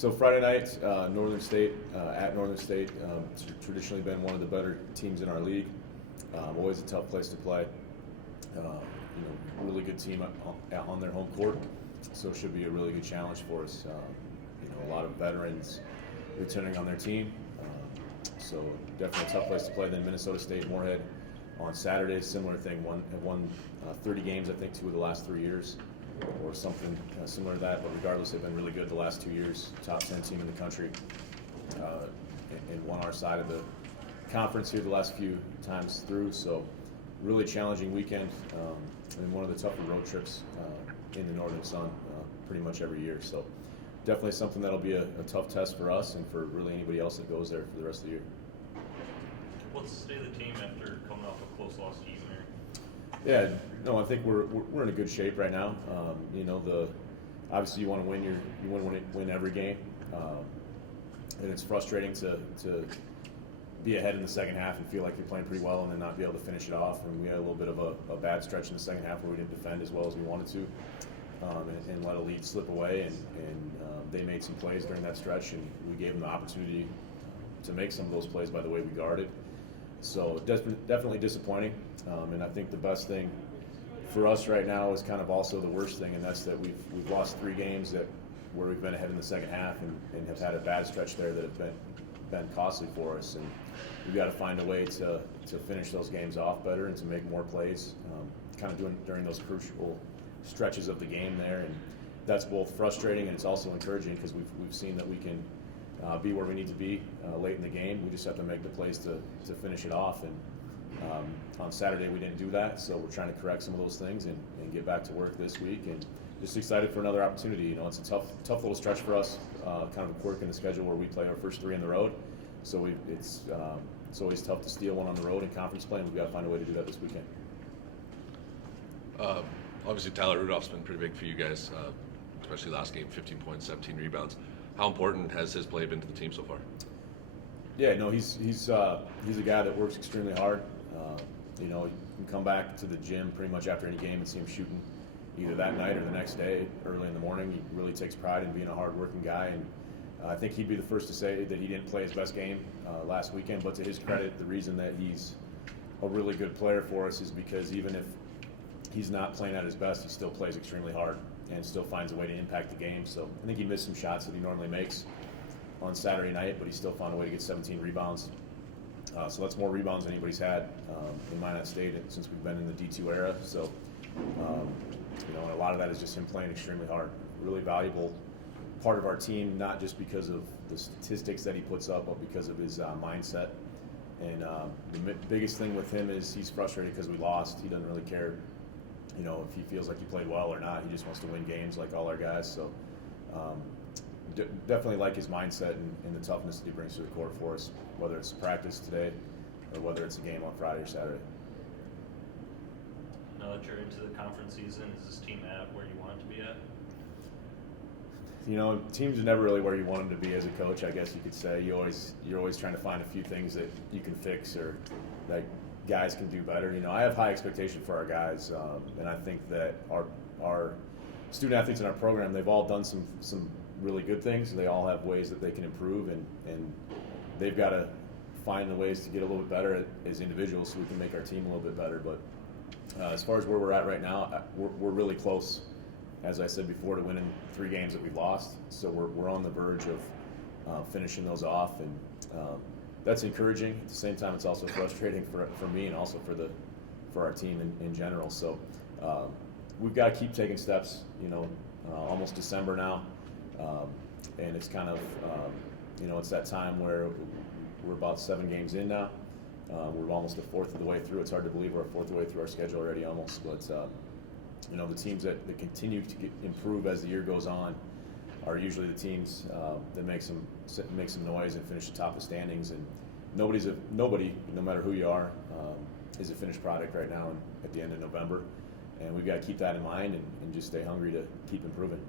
So Friday night, Northern State at Northern State. It's traditionally been one of the better teams in our league. Always a tough place to play. Really good team on their home court, so it should be a really good challenge for us. A lot of veterans returning on their team, so definitely a tough place to play. Then Minnesota State, Moorhead on Saturday, similar thing. Have won 30 games, I think, 2 of the last 3 years, or something similar to that. But regardless, they've been really good the last 2 years. Top 10 team in the country, and won our side of the conference here the last few times through. So really challenging weekend, and one of the tougher road trips in the Northern Sun pretty much every year. So definitely something that'll be a tough test for us and for really anybody else that goes there for the rest of the year. What's the state of the team after coming off a close loss to Eaton? Yeah, no, I think we're in a good shape right now. Obviously you want to win win every game, and it's frustrating to be ahead in the second half and feel like you're playing pretty well and then not be able to finish it off. And we had a little bit of a bad stretch in the second half where we didn't defend as well as we wanted to, and let a lead slip away. And they made some plays during that stretch, and we gave them the opportunity to make some of those plays by the way we guarded. So definitely disappointing. And I think the best thing for us right now is kind of also the worst thing, and that's that we've lost 3 games where we've been ahead in the second half and have had a bad stretch there that have been costly for us. And we've got to find a way to finish those games off better and to make more plays, kind of doing during those crucial stretches of the game there. And that's both frustrating and it's also encouraging because we've seen that we can be where we need to be late in the game. We just have to make the plays to finish it off. And on Saturday we didn't do that, so we're trying to correct some of those things and get back to work this week. And just excited for another opportunity. It's a tough little stretch for us, kind of a quirk in the schedule where we play our first 3 on the road. So it's always tough to steal one on the road in conference play, and we've got to find a way to do that this weekend. Obviously, Tyler Rudolph's been pretty big for you guys, especially last game, 15 points, 17 rebounds. How important has his play been to the team so far? Yeah, no, he's a guy that works extremely hard. You can come back to the gym pretty much after any game and see him shooting either that night or the next day, early in the morning. He really takes pride in being a hard-working guy, and I think he'd be the first to say that he didn't play his best game last weekend. But to his credit, the reason that he's a really good player for us is because even if he's not playing at his best, he still plays extremely hard and still finds a way to impact the game. So I think he missed some shots that he normally makes on Saturday night, but he still found a way to get 17 rebounds. So that's more rebounds than anybody's had in Minot State since we've been in the D2 era. So, and a lot of that is just him playing extremely hard. Really valuable part of our team, not just because of the statistics that he puts up, but because of his mindset. And the biggest thing with him is he's frustrated because we lost. He doesn't really care, if he feels like he played well or not. He just wants to win games like all our guys. So definitely like his mindset and the toughness that he brings to the court for us, whether it's practice today or whether it's a game on Friday or Saturday. Now that you're into the conference season, is this team at where you want it to be at? Teams are never really where you want them to be as a coach, I guess you could say. You're always trying to find a few things that you can fix or that guys can do better. I have high expectation for our guys, and I think that our student athletes in our program, they've all done some really good things. They all have ways that they can improve, and they've got to find the ways to get a little bit better as individuals so we can make our team a little bit better. But as far as where we're at right now, we're really close, as I said before, to winning 3 games that we've lost. So we're on the verge of finishing those off, and that's encouraging. At the same time, it's also frustrating for me and also for our team in general. So we've got to keep taking steps. Almost December now, and it's kind of it's that time where we're about 7 games in now. We're almost a fourth of the way through. It's hard to believe we're a fourth of the way through our schedule already, almost. But the teams that continue to improve as the year goes on are usually the teams that make some noise and finish atop the standings. And nobody, no matter who you are, is a finished product right now at the end of November. And we've got to keep that in mind and just stay hungry to keep improving.